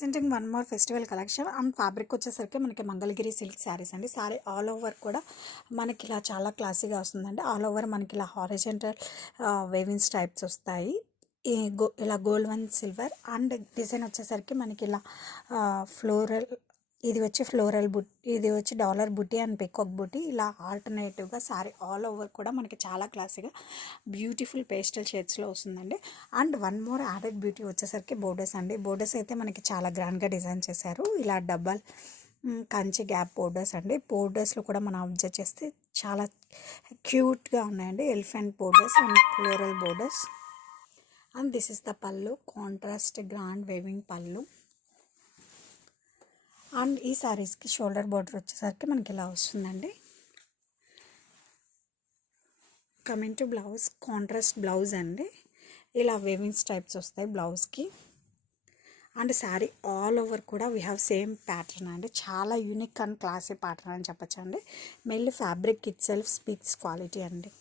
Presenting one more festival collection and fabric వచ్చేసరికి మనకి Mangalagiri silk saris అండి. శారీ ఆల్ ఓవర్ కూడా మనకి ఇలా చాలా క్లాసీగా వస్తుందండి. ఆల్ ఓవర్ మనకి ఇలా హారిజెంటల్ వేవింగ్స్ టైప్స్ వస్తాయి. ఇలా gold one silver and design వచ్చేసరికి మనకి ఇలా ఫ్లోరల్, ఇది వచ్చి ఫ్లోరల్ బుట్టి, ఇది వచ్చి డాలర్ బుట్టి అండ్ పికాక్ బుట్టి. ఇలా ఆల్టర్నేటివ్గా శారీ ఆల్ ఓవర్ కూడా మనకి చాలా క్లాసీగా బ్యూటిఫుల్ పేస్టల్ షేడ్స్లో వస్తుందండి. And one more added beauty వచ్చేసరికి బోర్డర్స్ అండి. బోర్డర్స్ అయితే మనకి చాలా గ్రాండ్గా డిజైన్ చేశారు. ఇలా డబల్ కంచి గ్యాప్ బోర్డర్స్ అండి. బోర్డర్స్లో కూడా మనం అబ్జర్వ్ చేస్తే చాలా క్యూట్గా ఉన్నాయండి. Elephant borders and floral borders. And this is the పళ్ళు, కాంట్రాస్ట్ గ్రాండ్ వేవింగ్ పళ్ళు. అండ్ ఈ శారీస్కి షోల్డర్ బార్డర్ వచ్చేసరికి మనకి ఇలా వస్తుందండి. Coming to blouse, contrast blouse అండి. ఇలా వేవింగ్స్ టైప్స్ వస్తాయి బ్లౌజ్కి. అండ్ శారీ ఆల్ ఓవర్ కూడా వీ హ్యావ్ సేమ్ ప్యాటర్న్ అండి. చాలా యూనిక్ అండ్ క్లాసీ ప్యాటర్న్ అని చెప్పచ్చు అండి. Mainly fabric it self speaks quality అండి.